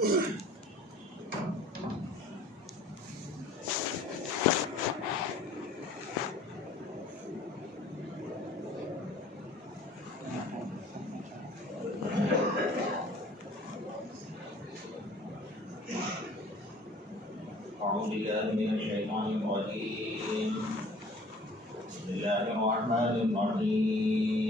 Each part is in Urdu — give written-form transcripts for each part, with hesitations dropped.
أعوذ بالله من الشيطان الرجيم. بسم الله الرحمن الرحيم.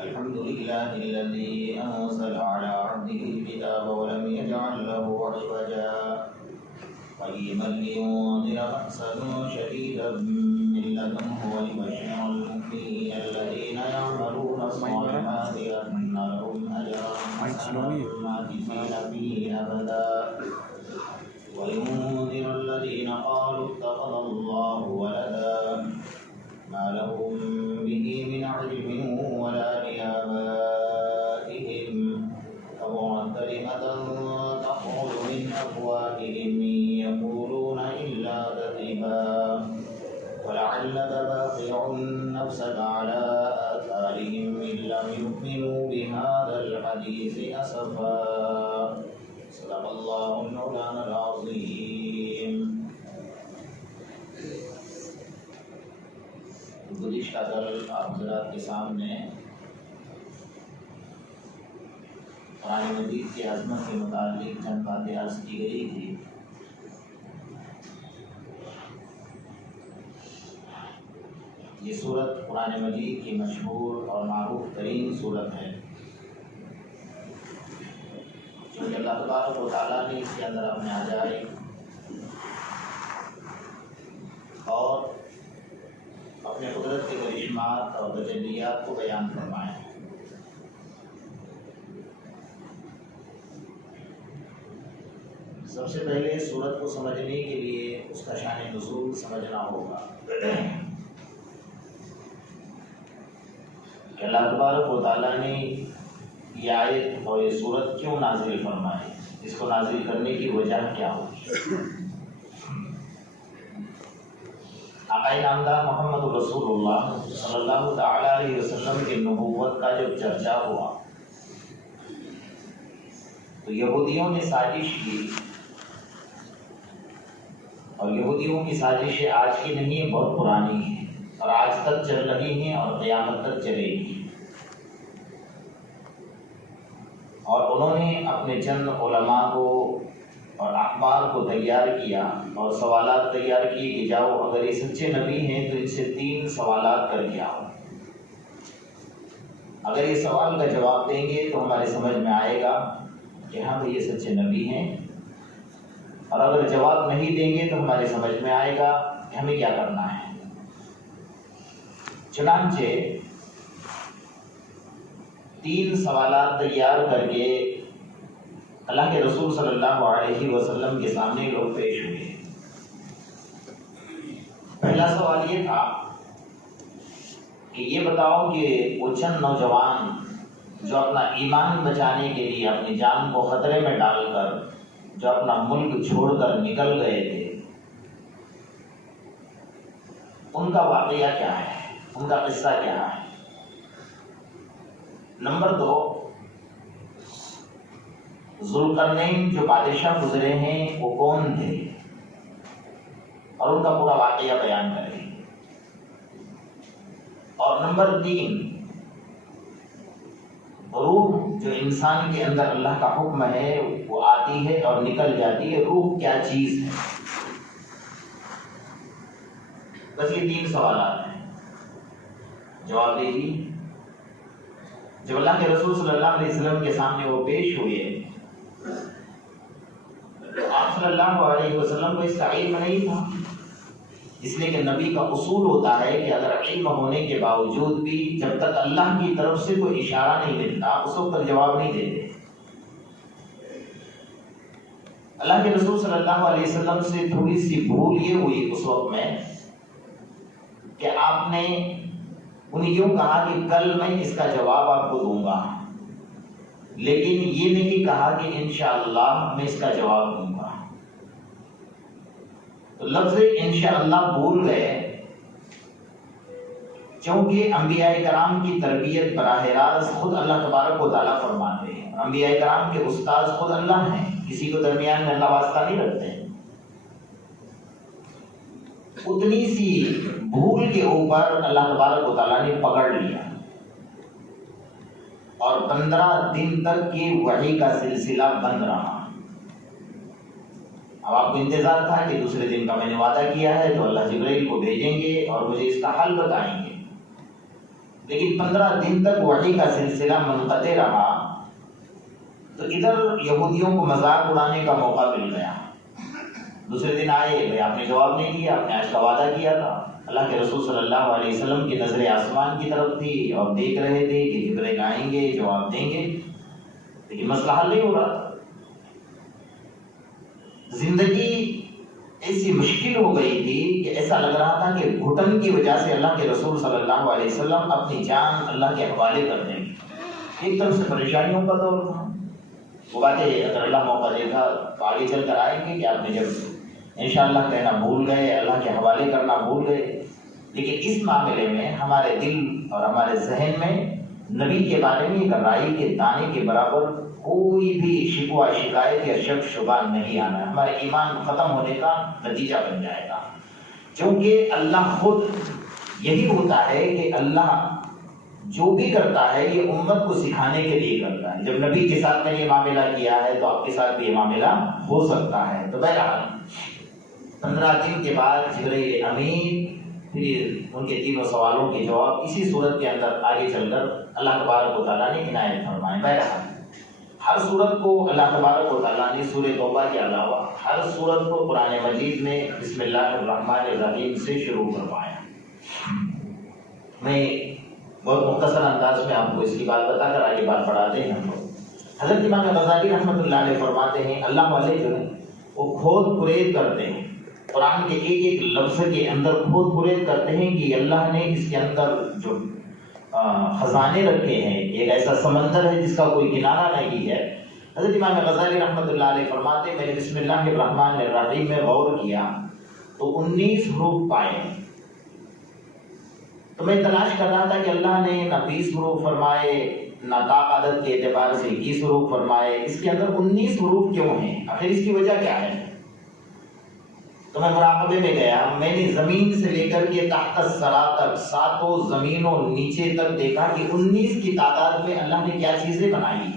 الحمد لله الذي أنزل على عبده الكتاب ولم يجعل له عوجا قيما لينذر بأسا شديدا من لدنه ويبشر المؤمنين الذين يعملون الصالحات أن لهم أجرا حسنا ماكثين فيه أبدا وينذر الذين قالوا اتخذ الله ولدا ما لهم به من علم ولا لآبائهم كبرت كلمة تخرج من أفواههم يقولون إلا كذبا ولعلك باخع نفسك على آثارهم إن لم يؤمنوا بهذا الحديث أسفا. صدق الله مولانا العظيم. گزشتہ کل آپ حضرات کے سامنے قرآن مجید کی عظمت کے متعلق چند باتیں عرض کی گئی تھی. یہ سورت قرآن مجید کی مشہور اور معروف ترین سورت ہے، چونکہ اللہ تبارک و تعالیٰ نے اس کے اندر اپنے عجائب اور اپنے قدرت کے کرشمات اور تجلیات کو بیان فرمائے ہیں. سب سے پہلے سورت کو سمجھنے کے لیے اس کا شان نزول سمجھنا ہوگا. اللہ تبارک و تعالیٰ نے یہ آیت اور یہ سورت کیوں نازل فرمائی، اس کو نازل کرنے کی وجہ کیا ہوگی. آقا نامدار محمد رسول اللہ صلی اللہ تعالیٰ علیہ وسلم کی نبوت کا جب چرچا ہوا تو یہودیوں نے سازش کی، اور یہودیوں کی سازشیں آج کی نہیں ہیں، بہت پرانی ہیں اور آج تک چل رہی ہیں اور قیامت تک چلے گی. اور انہوں نے اپنے چند علماء کو اور اخبار کو تیار کیا اور سوالات تیار کیے کہ جاؤ اگر یہ سچے نبی ہیں تو ان سے 3 سوالات کر کے آؤ. اگر یہ سوال کا جواب دیں گے تو ہمارے سمجھ میں آئے گا کہ ہاں بھئی یہ سچے نبی ہیں، اور اگر جواب نہیں دیں گے تو ہمارے سمجھ میں آئے گا کہ ہمیں کیا کرنا ہے. چنانچہ 3 سوالات تیار کر کے اللہ کے رسول صلی اللہ علیہ وسلم کے سامنے لوگ پیش ہوئے. پہلا سوال یہ تھا کہ یہ بتاؤ کہ وہ چند نوجوان جو اپنا ایمان بچانے کے لیے اپنی جان کو خطرے میں ڈال کر جو اپنا ملک چھوڑ کر نکل گئے تھے، ان کا واقعہ کیا ہے، ان کا قصہ کیا ہے. نمبر 2، ذوالقرنین جو بادشاہ گزرے ہیں وہ کون تھے اور ان کا پورا واقعہ بیان کریں. اور نمبر 3، روح جو انسان کے اندر اللہ کا حکم ہے وہ آتی ہے اور نکل جاتی ہے، روح کیا چیز ہے. بس یہ 3 سوالات ہیں، جواب دیجیے. جب اللہ کے رسول صلی اللہ علیہ وسلم کے سامنے وہ پیش ہوئے تو آپ صلی اللہ علیہ وسلم کو اس کا علم نہیں تھا، اس لیے کہ نبی کا اصول ہوتا ہے کہ اگر علم ہونے کے باوجود بھی جب تک اللہ کی طرف سے کوئی اشارہ نہیں ملتا اس وقت تک جواب نہیں دیتے. اللہ کے رسول صلی اللہ علیہ وسلم سے تھوڑی سی بھول یہ ہوئی اس وقت میں کہ آپ نے انہیں یوں کہا کہ کل میں اس کا جواب آپ کو دوں گا، لیکن یہ نہیں کہا کہ انشاءاللہ میں اس کا جواب دوں گا. تو لفظ انشاءاللہ بھول گئے چونکہ انبیاء کرام کی تربیت براہ راست خود اللہ تبارک و تعالیٰ فرماتے ہیں. انبیاء کرام کے استاذ خود اللہ ہیں، کسی کو درمیان میں اللہ واسطہ نہیں رکھتے. اتنی سی بھول کے اوپر اللہ تبارک و تعالیٰ نے پکڑ لیا اور 15 دن تک کی وحی کا سلسلہ بند رہا. اب آپ کو انتظار تھا کہ دوسرے دن کا میں نے وعدہ کیا ہے تو اللہ جبرائیل کو بھیجیں گے اور مجھے اس کا حل بتائیں گے، لیکن 15 دن تک وحی کا سلسلہ منقطع رہا. تو ادھر یہودیوں کو مذاق اڑانے کا موقع مل گیا. دوسرے دن آئے، بھائی آپ نے جواب نہیں دیا، آپ نے آج کا وعدہ کیا تھا. اللہ کے رسول صلی اللہ علیہ وسلم کی نظر آسمان کی طرف تھی اور دیکھ رہے تھے کہ جبرائیل آئیں گے، جواب دیں گے، لیکن مسئلہ حل نہیں ہو رہا. زندگی ایسی مشکل ہو گئی تھی کہ ایسا لگ رہا تھا کہ گھٹن کی وجہ سے اللہ کے رسول صلی اللہ علیہ وسلم اپنی جان اللہ کے حوالے کر دیں گے. ایک طرف سے پریشانیوں کا دور تھا. وہ باتیں اگر اللہ موقع دے گا تو آگے چل کر آئیں گے کہ آپ نے جب انشاءاللہ کہنا بھول گئے، اللہ کے حوالے کرنا بھول گئے. لیکن اس معاملے میں ہمارے دل اور ہمارے ذہن میں نبی کے بارے میں ایک رائی کے دانے کے برابر کوئی بھی شکوہ شکایت یا شک شبہ نہیں آنا ہے. ہمارے ایمان ختم ہونے کا نتیجہ بن جائے گا. کیونکہ اللہ خود یہی ہوتا ہے کہ اللہ جو بھی کرتا ہے یہ امت کو سکھانے کے لیے کرتا ہے. جب نبی کے ساتھ میں یہ معاملہ کیا ہے تو آپ کے ساتھ بھی یہ معاملہ ہو سکتا ہے. تو بہرحال 15 دن کے بعد جبرائیل امین پھر ان کے تینوں سوالوں کے جواب اسی صورت کے اندر آگے چل کر اللہ تبارک و تعالیٰ نے عنایت فرمائے. بہرحال ہر صورت کو اللہ تبارک و تعالیٰ نے سورہ توبہ کے علاوہ ہر صورت کو قرآن مجید میں بسم اللہ الرحمن الرحیم سے شروع کروایا. میں بہت مختصر انداز میں آپ کو اس کی بات بتا کر آگے بات پڑھاتے ہیں. ہم لوگ حضرت امام غزالی رحمۃ اللہ علیہ فرماتے ہیں اللہ والے جو ہیں وہ کھود پرید کرتے ہیں، قرآن کے ایک ایک لفظ کے اندر کھود پرید کرتے ہیں کہ اللہ نے اس کے اندر جو خزانے رکھے ہیں، ایک ایسا سمندر ہے جس کا کوئی کنارہ نہیں ہے. حضرت امام غزالی رحمۃ اللہ علیہ فرماتے ہیں میں نے بسم اللہ الرحمن الرحیم میں غور کیا تو 19 حروف پائے. تو میں تلاش کر رہا تھا کہ اللہ نے نہ 20 حروف فرمائے نہ طاق عدد کے اعتبار سے 21 حروف فرمائے، اس کے اندر 19 حروف کیوں ہیں؟ آخر اس کی وجہ کیا ہے؟ تو میں مراقبے میں گیا. میں نے زمین سے لے کر کے تحت الثری تک، ساتوں زمینوں نیچے تک دیکھا کہ 19 کی تعداد میں اللہ نے کیا چیزیں بنائی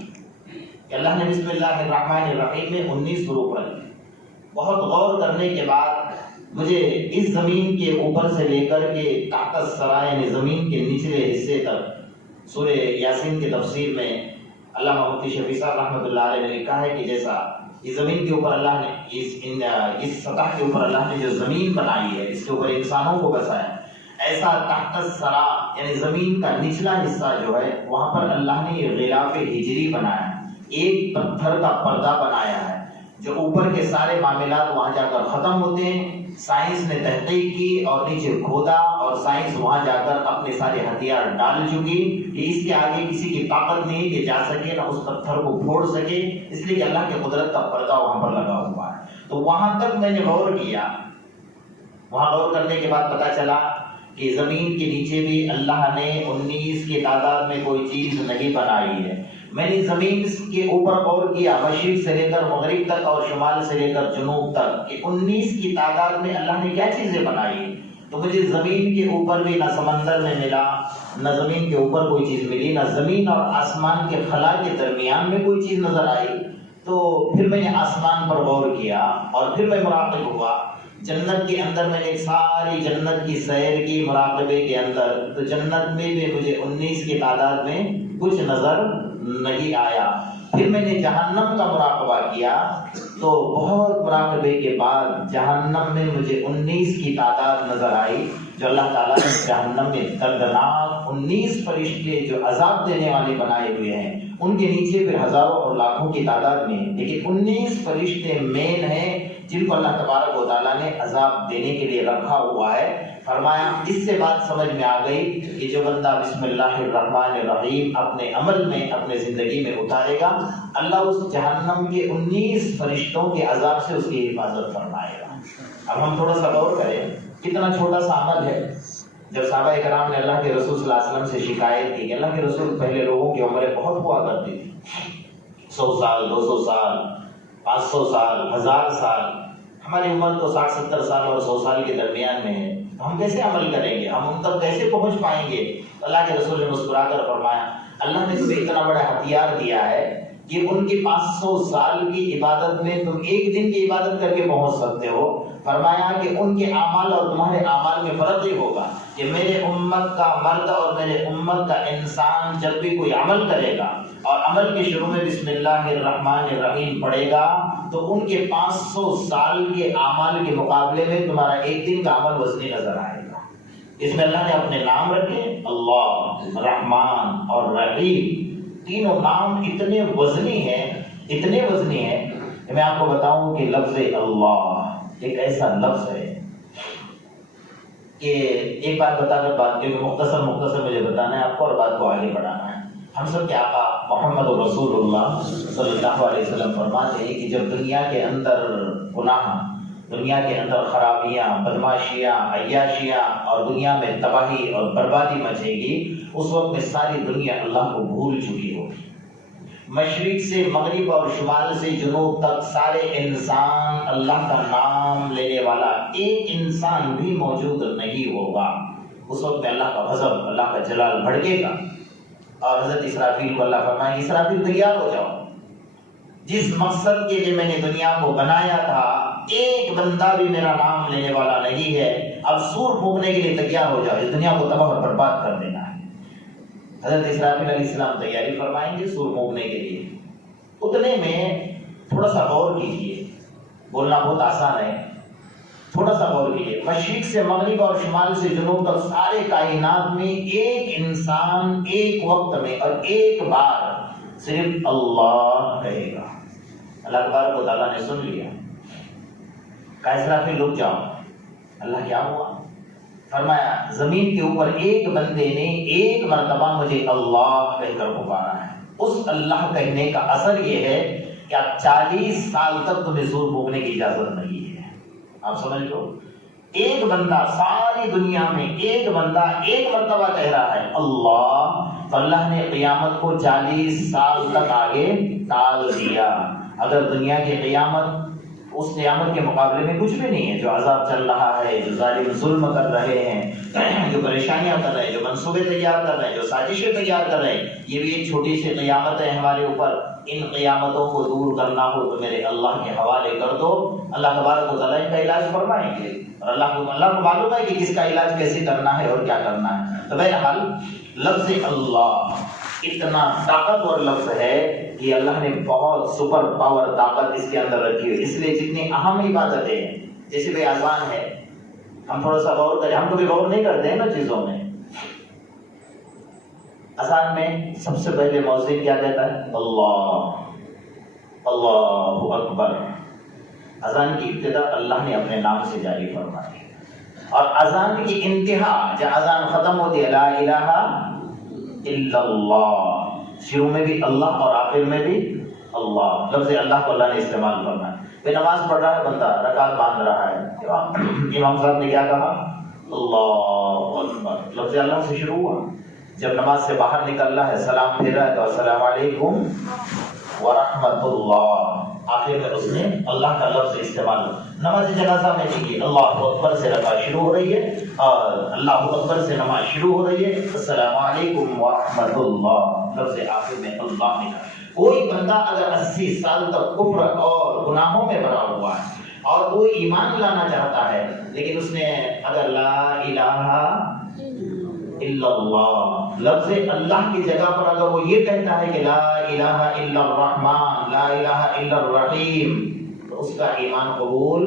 کہ اللہ نے بسم اللہ الرحمن الرحیم میں 19 حروف رکھے. بہت غور کرنے کے بعد مجھے اس زمین کے اوپر سے لے کر کے تحت الثری یعنی زمین کے نچلے حصے تک سورہ یاسین کی تفسیر میں علامہ مفتی شفیع صاحب رحمۃ اللہ علیہ نے لکھا ہے کہ جیسا اس زمین کے اوپر اللہ نے اس سطح کے اوپر اللہ نے جو زمین بنائی ہے اس کے اوپر انسانوں کو بسایا، ایسا تحت الثری یعنی زمین کا نچلا حصہ جو ہے وہاں پر اللہ نے یہ غلاف ہجری بنایا ہے، ایک پتھر کا پردہ بنایا ہے جو اوپر کے سارے معاملات وہاں جا کر ختم ہوتے ہیں. سائنس نے تحقیق کی اور نیچے کھودا اور سائنس وہاں جا کر اپنے سارے ہتھیار ڈال چکی کہ اس کے آگے کسی کی طاقت نہیں کہ جا سکے نہ اس پتھر کو پھوڑ سکے، اس لیے کہ اللہ کے قدرت کا پردہ وہاں پر لگا ہوا ہے. تو وہاں تک میں نے غور کیا. وہاں غور کرنے کے بعد پتا چلا کہ زمین کے نیچے بھی اللہ نے 19 کی تعداد میں کوئی چیز نہیں بنائی ہے. میں نے زمین کے اوپر غور کیا، مشرق سے لے کر مغرب تک اور شمال سے لے کر جنوب تک کہ 19 کی تعداد میں اللہ نے کیا چیزیں بنائی. تو مجھے زمین کے اوپر بھی نہ سمندر میں ملا، نہ زمین کے اوپر کوئی چیز ملی، نہ زمین اور آسمان کے خلا کے درمیان میں کوئی چیز نظر آئی. تو پھر میں نے آسمان پر غور کیا اور پھر میں مراقب ہوا. جنت کے اندر میں نے ساری جنت کی سیر کی مراقبے کے اندر، تو جنت میں بھی مجھے 19 کی تعداد میں کچھ نظر نہیں آیا. پھر میں نے جہنم کا مراقبہ کیا تو بہت مراقبے کے بعد جہنم میں مجھے 19 کی تعداد نظر آئی جو اللہ تعالیٰ نے جہنم میں دردناک 19 فرشتے جو عذاب دینے والے بنائے ہوئے ہیں، ان کے نیچے پھر ہزاروں اور لاکھوں کی تعداد میں، لیکن 19 فرشتے مین ہیں جن کو اللہ تبارک و تعالیٰ نے عذاب دینے کے لیے رکھا ہوا ہے. فرمایا اس سے بات سمجھ میں آ گئی کہ جو بندہ بسم اللہ الرحمن الرحیم اپنے عمل میں اپنے زندگی میں اتارے گا، اللہ اس جہنم کے 19 فرشتوں کے عذاب سے اس کی حفاظت فرمائے گا. اب ہم تھوڑا سا غور کریں، کتنا چھوٹا سا عمل ہے جب صحابہ کرام نے اللہ کے رسول صلی اللہ علیہ وسلم سے شکایت کی کہ اللہ کے رسول پہلے لوگوں کی عمریں بہت ہوا کرتی تھی، 100 سال 200 سال 500 سال 1000 سال، ہماری عمر تو 60-70 سال اور 100 سال کے درمیان میں ہے، تو ہم کیسے عمل کریں گے، ہم ان تک کیسے پہنچ پائیں گے؟ اللہ کے رسول نے مسکرا کر فرمایا اللہ نے تمہیں اتنا بڑا ہتھیار دیا ہے کہ ان کی 500 سال کی عبادت میں تم ایک دن کی عبادت کر کے پہنچ سکتے ہو۔ فرمایا کہ ان کے اعمال اور تمہارے اعمال میں فرق یہ ہوگا کہ میرے امت کا مرد اور میرے امت کا انسان جب بھی کوئی عمل کرے گا اور عمل کے شروع میں بسم اللہ الرحمن الرحیم پڑھے گا تو ان کے 500 سال کے اعمال کے مقابلے میں تمہارا ایک دن کا عمل وزنی نظر آئے گا۔ اس میں اللہ نے اپنے نام رکھے، اللہ، رحمان اور رحیم، تینوں نام اتنے وزنی ہیں کہ میں آپ کو بتاؤں کہ لفظ اللہ ایک ایسا لفظ ہے کہ ایک بات بتا کر بات کی، مختصر مجھے بتانا ہے آپ کو اور بات کو آگے بڑھانا ہے۔ ہم سب کے آقا محمد رسول اللہ صلی اللہ علیہ وسلم فرماتے ہیں کہ جب دنیا کے اندر گناہ، دنیا کے اندر خرابیاں، بدماشیاں، عیاشیاں اور دنیا میں تباہی اور بربادی مچے گی، اس وقت میں ساری دنیا اللہ کو بھول چکی ہوگی۔ مشرق سے مغرب اور شمال سے جنوب تک سارے انسان اللہ کا نام لینے والا ایک انسان بھی موجود نہیں ہوگا۔ اس وقت میں اللہ کا غضب، اللہ کا جلال بھڑکے گا اور حضرت اسرافیل کو اللہ فرمائے اسرافیل تیار ہو جاؤ، جس مقصد کے لیے میں نے دنیا کو بنایا تھا ایک بندہ بھی میرا نام لینے والا نہیں ہے، اب سور پھونکنے کے لیے تیار ہو جاؤ، اس دنیا کو تباہ اور برباد کر دینا ہے۔ حضرت اسرافیل علیہ السلام تیاری فرمائیں گے سور پھونکنے کے لیے۔ اتنے میں تھوڑا سا غور کیجیے، بولنا بہت آسان ہے، تھوڑا سا غور کیجیے۔ مشرق سے مغرب اور شمال سے جنوب تک سارے کائنات میں ایک انسان ایک وقت میں اور ایک بار صرف اللہ کہے گا۔ اللہ تبارک و تعالیٰ نے سن لیا، کہا اسرافیل رک جاؤ۔ اللہ کیا ہوا؟ فرمایا زمین کے اوپر ایک بندے نے ایک مرتبہ مجھے اللہ کہہ کر پکارا ہے، اس اللہ کہنے کا اثر یہ ہے کہ اب 40 سال تک تمہیں زور بھوگنے کی اجازت نہیں ہے۔ آپ سمجھ لو، ایک بندہ ساری دنیا میں ایک بندہ ایک مرتبہ کہہ رہا ہے اللہ، تو اللہ نے قیامت کو 40 سال تک آگے ٹال دیا۔ اگر دنیا کی قیامت اس قیامت کے مقابلے میں کچھ بھی نہیں ہے، جو عذاب چل رہا ہے، جو ظالم ظلم کر رہے ہیں، جو پریشانیاں کر رہے ہیں، جو منصوبے تیار کر رہے ہیں، جو سازشیں تیار کر رہے ہیں، یہ بھی ایک چھوٹی سی قیامت ہے ہمارے اوپر۔ ان قیامتوں کو دور کرنا ہو تو میرے اللہ کے حوالے کر دو، اللہ تبارک و تعالیٰ ان کا علاج فرمائیں گے، اور اللہ کو معلوم ہے کہ کس کا علاج کیسے کرنا ہے اور کیا کرنا ہے۔ تو بہرحال لفظ اللہ اتنا طاقتور لفظ ہے کہ اللہ نے بہت سپر پاور طاقت اس کے اندر رکھی ہے۔ اس لیے جتنی اہم عبادتیں ہیں، جیسے بھائی اذان ہے، ہم تھوڑا سا غور کریں، ہم کبھی غور نہیں کرتے ہیں نا چیزوں میں۔ اذان میں سب سے پہلے مؤذن کیا کہتا ہے؟ اللہ، اللہ اکبر۔ اذان کی ابتدا اللہ نے اپنے نام سے جاری فرمائی، اور اذان کی انتہا جب اذان ختم ہوتی ہے لا الہ الا اللہ، شروع میں بھی اللہ اور آخر میں بھی اللہ، لفظ اللہ کو اللہ نے استعمال کرنا ہے۔ پھر نماز پڑھ رہا ہے بندہ، رکعت باندھ رہا ہے، امام صاحب نے کیا کہا؟ اللہ اکبر، لفظ اللہ سے شروع ہوا۔ جب نماز سے باہر نکل رہا ہے، سلام پھیر رہا ہے تو السلام علیکم ورحمۃ اللہ، آخر میں اس نے اللہ کا لفظ استعمال ہوا۔ نماز جنازہ میں دیکھیے اللہ اکبر سے رکعت شروع ہو رہی ہے اور اللہ اکبر سے نماز شروع ہو رہی ہے، السلام علیکم ورحمۃ اللہ، لفظ آخر میں اللہ نکلا۔ کوئی بندہ اگر 80 سال تک کفر اور گناہوں میں بھرا ہوا ہے اور وہ ایمان لانا چاہتا ہے، لیکن اس نے اگر لا الہ الا اللہ لفظ اللہ کی جگہ پر اگر وہ یہ کہتا ہے کہ لا الہ الا الرحمن، لا الہ الا الرحیم، تو اس کا ایمان قبول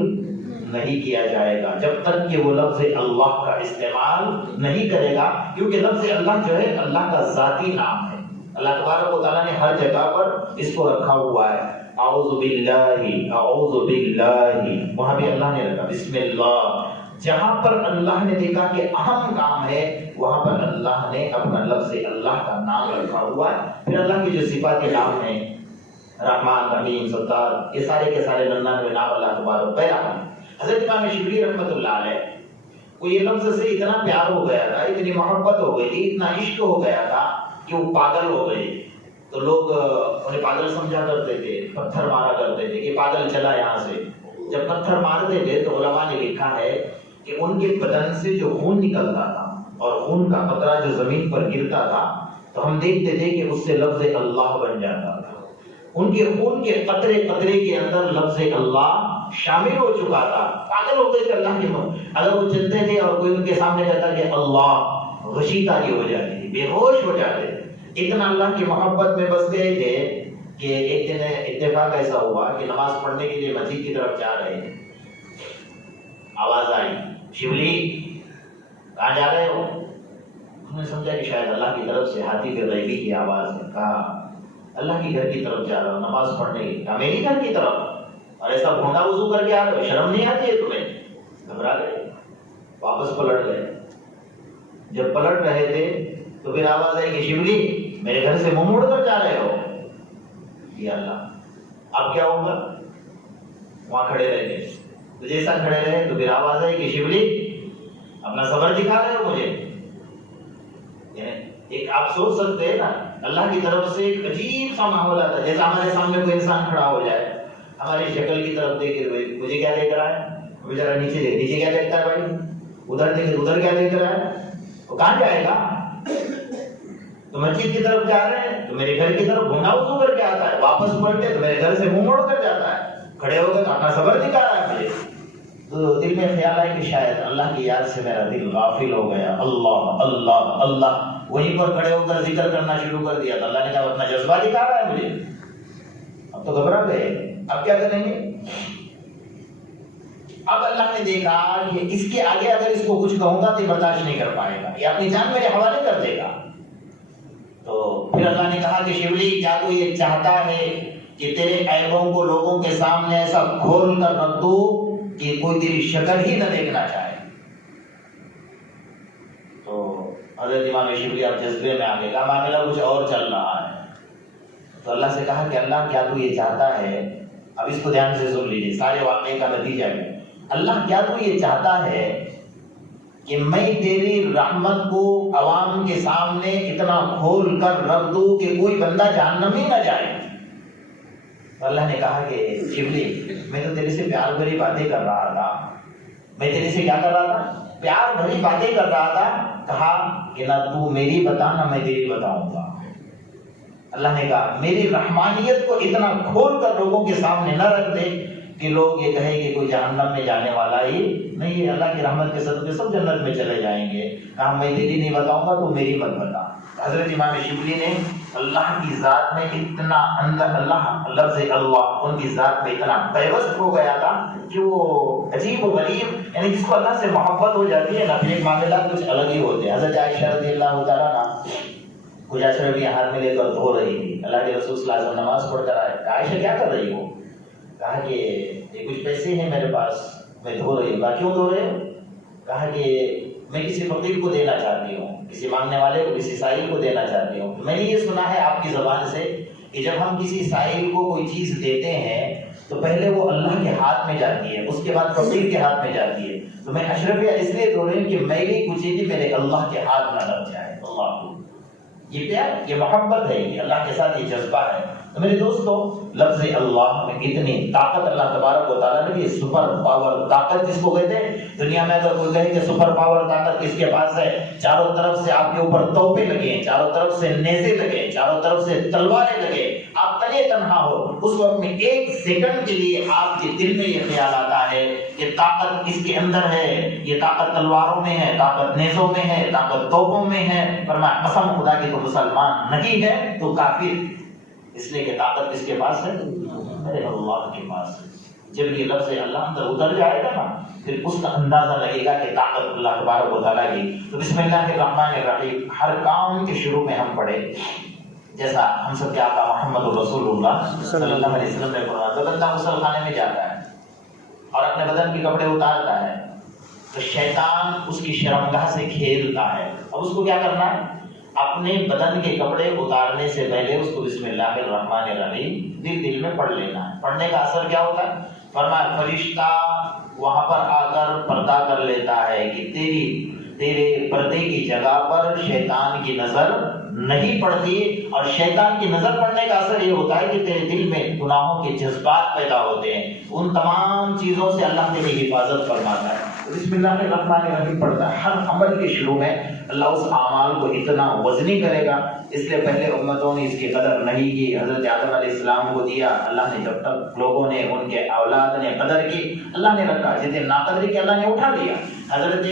نہیں کیا جائے گا جب تک کہ وہ لفظ اللہ کا استعمال نہیں کرے گا، کیونکہ لفظ اللہ جو ہے اللہ کا ذاتی نام ہے۔ اللہ تبارک و تعالیٰ نے ہر جگہ پر اس کو رکھا ہوا ہے، اعوذ باللہ، اعوذ باللہ، وہاں بھی اللہ نے رکھا بسم اللہ۔ جہاں پر اللہ نے دیکھا کہ اہم کام ہے وہاں پر اللہ نے اپنا لفظ اللہ کا نام رکھا ہوا ہے۔ پھر اللہ کی جو صفات نام ہیں، رحمان، رحیم، ستار، یہ سارے کے سارے 99 نام اللہ تبارک۔ بہرحال حضرت امام شبلی رحمۃ اللہ علیہ وہ یہ لفظ سے اتنا پیار ہو گیا تھا، اتنی محبت ہو گئی تھی، اتنا عشق ہو گیا تھا کہ وہ پاگل ہو گئے. تو لوگ انہیں پاگل سمجھا کرتے تھے، پتھر مارا کرتے تھے کہ پاگل چلا یہاں سے. جب پتھر مارتے تھے تو علماء نے لکھا ہے کہ ان کے بدن سے جو خون نکلتا تھا اور خون کا قطرہ جو زمین پر گرتا تھا تو ہم دیکھتے تھے کہ اس سے لفظ اللہ بن جاتا تھا. ان کے خون کے قطرے قطرے کے اندر لفظ اللہ شامل ہو چکا تھا. پاگل ہو گئے تھے اللہ کے ماں. اگر وہ چلتے تھے اور کوئی ان کے سامنے کہتا کہ اللہ، غشی تاری ہو جاتی تھی، بے ہوش ہو جاتے تھے. اتنا اللہ کی محبت میں بس گئے تھے کہ ایک دن اتفاق ایسا ہوا کہ نماز پڑھنے کے لیے مسجد کی طرف جا رہے تھے. آواز آئی، شبلی کہاں جا رہے ہو؟ انہوں نے سمجھا کہ شاید اللہ کی طرف سے ہاتھی پہ غیبی کی آواز ہے. کہا اللہ کی گھر کی طرف جا رہا ہوں نماز پڑھنے کی. کہا میری گھر کی طرف؟ اور ایسا گھونڈا وضو کر کے آ گئے، شرم نہیں آتی ہے تمہیں؟ گھبرا گئے، واپس پلٹ گئے. جب پلٹ رہے تھے تو پھر آواز آئی کہ شبلی میرے گھر سے منہ موڑ کر جا رہے ہو. یا اللہ اب کیا ہوگا؟ وہاں کھڑے رہ گئے. تو جیسا کھڑے رہے تو پھر آواز آئی کہ شبلی اپنا صبر دکھا رہے ہو مجھے. ایک آپ سوچ سکتے ہیں نا، اللہ کی طرف سے ایک عجیب سا ماحول آتا ہے. جیسا ہمارے سامنے کوئی انسان کھڑا ہو جائے، ہماری شکل کی طرف دیکھے ہوئے مجھے کیا دیکھ رہا ہے، ذرا نیچے دیکھ، نیچے کیا دیکھتا ہے بھائی، ادھر دیکھے ادھر کیا دیکھ رہا ہے، وہ کہاں جائے گا؟ تو مسجد کی طرف جا رہے ہیں تو میرے گھر کی طرف گھنڈا وضو کر کے آتا ہے، واپس پلٹے تو میرے گھر سے منہ موڑ کر جاتا ہے. کھڑے ہو گئے تو اپنا صبر دکھا رہا ہے مجھے. تو دل میں خیال آیا کہ شاید اللہ کی یاد سے میرا دل غافل ہو گیا. اللہ اللہ اللہ، وہیں پر کھڑے ہو کر ذکر کرنا شروع کر دیا. تو اللہ نے کہا اپنا جذبہ دکھا رہا ہے مجھے. اب تو گھبرا گئے، اب کیا کریں گے؟ اب اللہ نے دیکھا کہ اس کے آگے اگر اس کو کچھ کہوں گا تو یہ برداشت نہیں کر پائے گا، یہ اپنی جان میرے حوالے کر دے گا. تو پھر اللہ نے کہا کہ شبلی کیا تو یہ چاہتا ہے کہ تیرے عیبوں کو لوگوں کے سامنے ایسا کھول کر رکھ دوں کہ کوئی تیری شکل ہی نہ دیکھنا چاہے؟ تو حضرت امام شبلی اب جذبے میں آگے کہا معاملہ کچھ اور چل رہا ہے. تو اللہ سے کہا کہ اللہ کیا تو یہ چاہتا ہے، اب اس کو دھیان سے سن لیجیے، سارے واقعے کا نتیجہ ہے. اللہ کیا تو یہ چاہتا ہے کہ میں تیری رحمت کو عوام کے سامنے اتنا کھول کر رکھ دوں کہ کوئی بندہ جہنم ہی نہ جائے؟ اللہ نے کہا کہ شبلی میں تو تیرے سے پیار بھری باتیں کر رہا تھا. میں تیرے سے کیا کر رہا تھا؟ پیار بھری باتیں کر رہا تھا. کہا کہ نہ تو میری بتا نہ میں تیری بتاؤں گا. اللہ نے کہا میری رحمانیت کو اتنا کھول کر لوگوں کے سامنے نہ رکھ دے کہ لوگ یہ کہیں کہ کوئی جہنم میں جانے والا ہی نہیں ہے، اللہ کی رحمت کے صدقے سب جنت میں چلے جائیں گے. کہا میں تیری نہیں بتاؤں گا تو میری مت بتا. حضرت امام شبلی نے اللہ کی ذات میں اتنا اندر، اللہ لفظ اللہ ان کی ذات میں اتنا پیوست ہو گیا تھا کہ وہ عجیب و غریب، یعنی جس کو اللہ سے محبت ہو جاتی ہے نا پھر ایک معاملات کچھ الگ ہی ہوتے ہیں. حضرت عائشہ رضی اللہ تعالیٰ نا کچھ اشرفیاں ہاتھ میں لے کر دھو رہی تھی. اللہ کے رسول صلی اللہ علیہ وسلم نماز پڑھ کر آئے. عائشہ کیا کر رہی ہو؟ کہا کہ یہ کچھ پیسے ہیں میرے پاس، میں دھو رہی ہوں. کہا کیوں دھو رہے ہو؟ کہا کہ میں کسی فقیر کو دینا چاہتی ہوں، کسی مانگنے والے کو، کسی سائل کو دینا چاہتی ہوں. میں نے یہ سنا ہے آپ کی زبان سے کہ جب ہم کسی سائل کو کوئی چیز دیتے ہیں تو پہلے وہ اللہ کے ہاتھ میں جاتی ہے، اس کے بعد فقیر کے ہاتھ میں جاتی ہے. تو میں اشرفیہ اس لیے دھو رہی ہوں کہ میری کچھ بھی میرے اللہ کے ہاتھ نہ لگ جائے. اللہ کو یہ پیار، یہ محبت ہے، یہ اللہ کے ساتھ یہ جذبہ ہے. تو میرے دوستو لفظ اللہ میں اتنی طاقت اللہ تبارک و تعالیٰ نے دی. سپر پاور طاقت جس کو کہتے ہیں. دنیا میں اگر کوئی کہے کہ سپر پاور طاقت کس کے پاس ہے، چاروں طرف سے آپ کے اوپر توپے لگے ہیں، چاروں طرف سے نیزے لگے، چاروں طرف سے تلواریں لگے، آپ تنے تنہا ہو، اس وقت میں ایک سیکنڈ کے لیے آپ کے دل میں یہ خیال آتا ہے کہ طاقت اس کے اندر ہے، یہ طاقت تلواروں میں ہے، طاقت نیزوں میں ہے، طاقت توپوں میں ہے. فرمایا قسم خدا کی تو مسلمان نہیں ہے تو کافر، اس لیے کہ طاقت کس کے پاس ہے؟ ارے اللہ کے پاس ہے. جب یہ لفظ اللہ اندر اتر جائے گا نا پھر اس کا اندازہ لگے گا کہ طاقت اللہ تبارک و تعالیٰ کی. تو بسم اللہ الرحمن الرحیم ہر کام کے شروع میں ہم پڑھے، جیسا ہم سب کے آقا محمد رسول اللہ صلی اللہ علیہ وسلم نے فرمایا. تو بندہ غسل خانے میں جاتا ہے اور اپنے بدن کے کپڑے اتارتا ہے تو شیطان اس کی شرمگاہ سے کھیلتا ہے. اب اس کو کیا کرنا ہے؟ اپنے بدن کے کپڑے اتارنے سے پہلے اس کو بسم اللہ الرحمن الرحیم دل میں پڑھ لینا ہے. پڑھنے کا اثر کیا ہوتا ہے؟ فرمایا فرشتہ وہاں پر آ کر پردہ کر لیتا ہے کہ تیرے پردے کی جگہ پر شیطان کی نظر نہیں پڑتی، اور شیطان کی نظر پڑنے کا اثر یہ ہوتا ہے کہ تیرے دل میں گناہوں کے جذبات پیدا ہوتے ہیں، ان تمام چیزوں سے اللہ تیری حفاظت فرماتا ہے۔ بسم اللہ الرحمن الرحیم پڑھتا ہے، ہر عمل کے شروع میں اللہ اس اعمال کو اتنا وزنی کرے گا، اس لیے پہلے امتوں نے اس کی قدر نہیں کی۔ حضرت آدم علیہ السلام کو دیا اللہ نے، جب تک لوگوں نے ان کے اولاد نے قدر کی اللہ نے رکھا، جتنے ناقدری کی اللہ نے اٹھا لیا۔ حضرت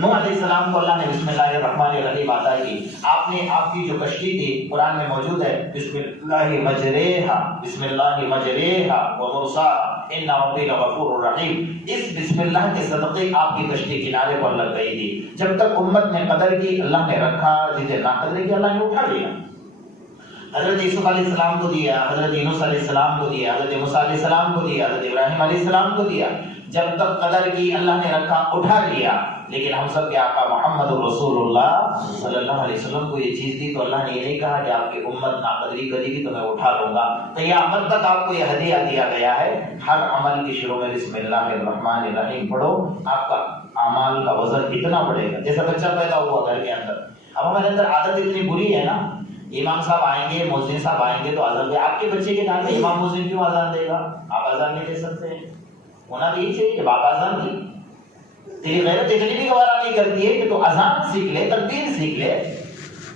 نوح علیہ السلام کو اللہ نے بسم اللہ الرحمن الرحیم عطا کی، آپ نے آپ کی جو کشتی تھی قرآن میں موجود ہے، بسم اللہ مجریہا بسم اللہ مجریہا ومرساہا ان ربی لغفور الرحیم، اس بسم اللہ کے صدقے آپ کی کشتی کنارے پر لگ گئی تھی۔ جب تک امت نے قدر کی اللہ نے رکھا، جتنے ناقدری کی اللہ نے اٹھا لیا۔ حضرت یوسف علیہ السلام کو دیا، حضرت یونس علیہ السلام کو دیا، حضرت موسیٰ علیہ السلام کو دیا، حضرت ابراہیم علیہ السلام کو دیا، جب تک قدر کی اللہ نے رکھا اٹھا لیا۔ لیکن ہم سب کے آقا محمد رسول اللہ صلی اللہ علیہ وسلم کو یہ چیز دی تو اللہ نے یہ نہیں کہا کہ آپ کی امت ناقدری کرے گی تو میں اٹھا لوں گا، قیامت تک آپ کو یہ ہدیہ دیا گیا ہے، ہر عمل کے شروع میں بسم اللہ الرحمن الرحیم پڑھو، آپ کا اعمال کا وزن اتنا بڑھے گا۔ جیسا بچہ پیدا ہوا گھر کے اندر، اب ہمارے اندر عادت اتنی بری ہے نا، امام صاحب آئیں گے مؤذن صاحب آئیں گے تو اذان دے، آپ کے بچے کے گھر میں امام مؤذن کیوں اذان دے گا؟ آپ اذان نہیں دے سکتے؟ ہونا تو یہی چاہیے کہ باپ اذان دے۔ تیری غیرت اتنی بھی گوارا نہیں کرتی ہے کہ تو اذان سیکھ لے، تکبیر سیکھ لے۔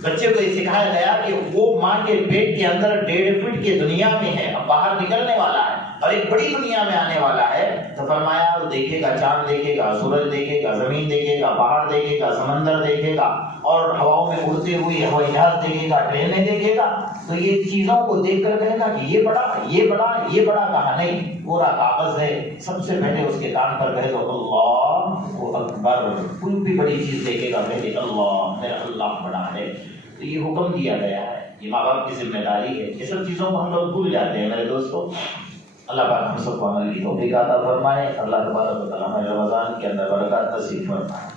بچے کو یہ سکھایا گیا کہ وہ ماں کے پیٹ کے اندر 1.5 فٹ کی دنیا میں ہے، اب باہر نکلنے والا ہے اور ایک بڑی دنیا میں آنے والا ہے، تو فرمایا وہ دیکھے گا، چاند دیکھے گا، سورج دیکھے گا، زمین دیکھے گا، پہاڑ دیکھے گا، سمندر دیکھے گا، اور ہواؤں میں اڑتے ہوئے ہوائی جہاز دیکھے گا، ٹرینیں دیکھے گا، تو یہ چیزوں کو دیکھ کر کہے گا کہ یہ بڑا یہ بڑا یہ بڑا، کہا نہیں، پورا کاغذ ہے۔ سب سے پہلے اس کے کان پر کہے تو اللہ اکبر، کوئی بھی بڑی چیز دیکھے گا پہلے اللہ، میرا اللہ بڑا ہے۔ تو یہ حکم دیا گیا ہے، یہ ماں باپ کی ذمہ داری ہے۔ یہ سب چیزوں کو ہم لوگ بھول جاتے ہیں میرے دوستوں۔ اللہ پاک ہم سب کو عمل کی توفیق عطا فرمائے۔ اللہ تبارک و تعالیٰ ہمیں رمضان کے اندر برکات نصیب فرمائے۔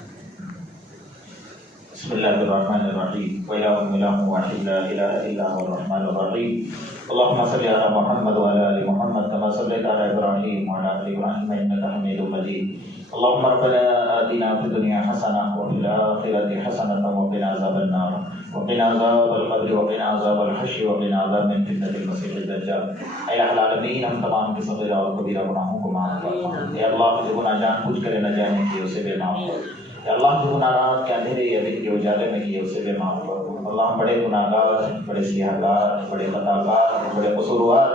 بسم اللہ الرحمن الرحیم، وَإِلَٰهُكُمْ إِلَٰهٌ وَاحِدٌ لَا إِلَٰهَ إِلَّا هُوَ الرَّحْمَنُ الرَّحِيمُ اللهم صل على محمد وعلى آل محمد كما صليت على إبراهيم وعلى آل إبراهيم إنك حميد مجيد اللهم ربنا آتنا في الدنيا حسنة وفي الآخرة حسنة وقنا عذاب النار وقنا عذاب القبر وقنا عذاب الحشر وقنا عذاب من فتنة المسيح الدجال۔ اے الہ العالمین، ہم تمام کے صغیرہ اور کبیرہ گناہوں کو معاف فرما۔ اے اللہ جو گناہ جان بوجھ کر نہ جانے کیے اسے بے معاف کر۔ اے اللہ جو گناہ رات کے اندھیرے یا دن کے اجالے میں کیے اسے بے معاف کر۔ اللہ ہم بڑے گناہ گار، بڑے سیاہ گار، بڑے خطا کار، بڑے قصوروار،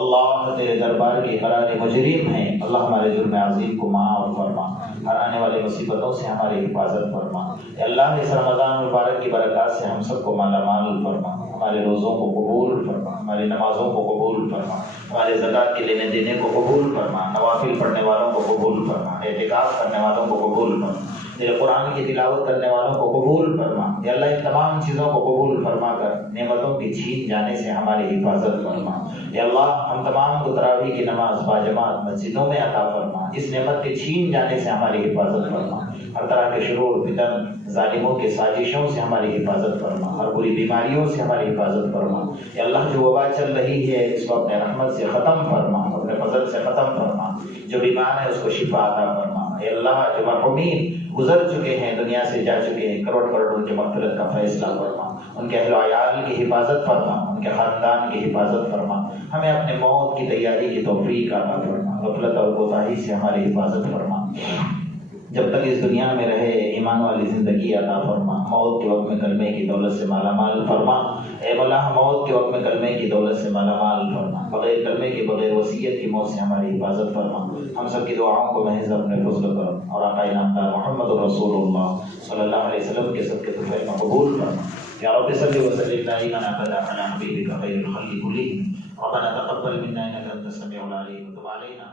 اللہ تیرے دربار کے قرار مجرم ہیں۔ اللہ ہمارے جرم عظیم کو معاف فرما، ہر آنے والی مصیبتوں سے ہماری حفاظت فرما۔ اے اللہ اس رمضان مبارک کی برکات سے ہم سب کو مالا مال فرما، ہمارے روزوں کو قبول فرما، ہماری نمازوں کو قبول فرما، ہمارے زکوٰۃ کے لینے دینے کو قبول فرما، نوافل پڑھنے والوں کو قبول فرما، اعتکاف کرنے والوں کو قبول فرما، تیرے قرآن کی تلاوت کرنے والوں کو قبول فرما۔ یا اللہ ان تمام چیزوں کو قبول فرما کر نعمتوں کے چھین جانے سے ہماری حفاظت فرما۔ یا اللہ ہم تمام کو تراویح کی نماز باجماعت مسجدوں میں عطا فرما، اس نعمت کے چھین جانے سے ہماری حفاظت فرما۔ ہر طرح کے شرور فتن ظالموں کے سازشوں سے ہماری حفاظت فرما، ہر بری بیماریوں سے ہماری حفاظت فرما۔ یا اللہ جو وبا چل رہی ہے اس کو اپنے رحمت سے ختم فرما، اپنے فضل سے ختم فرما، جو بیمار ہے اس کو شفا عطا فرما۔ اے اللہ جو مرحومین گزر چکے ہیں، دنیا سے جا چکے ہیں، کروڑ کروڑ ان کے مغفرت کا فیصلہ فرما، ان کے اہل و عیال کی حفاظت فرما، ان کے خاندان کی حفاظت فرما، ہمیں اپنے موت کی تیاری کی توفیق عطا فرما، غفلت اور کوتاہی سے ہماری حفاظت فرما۔ جب تک اس دنیا میں رہے ایمان والی زندگی عطا فرما، موت کے وقت میں کلمے کی دولت سے مالا مال فرما۔ اے مولا موت کے وقت میں کلمے کی دولت سے مالا مال فرما، بغیر کلمے کے بغیر وصیت کی موت سے ہماری حفاظت فرما۔ ہم سب کی دعاؤں کو محض اپنے فضل کرم اور آقا انعامدار محمد رسول اللہ صلی اللہ علیہ وسلم کے سب کے طفیل میں قبول فرما۔ یا رب صلی وسلم دائما ابدا علی حبیبک خیر الخلق کلہم، ربنا تقبل منا انک انت السمیع العلیم وتب علینا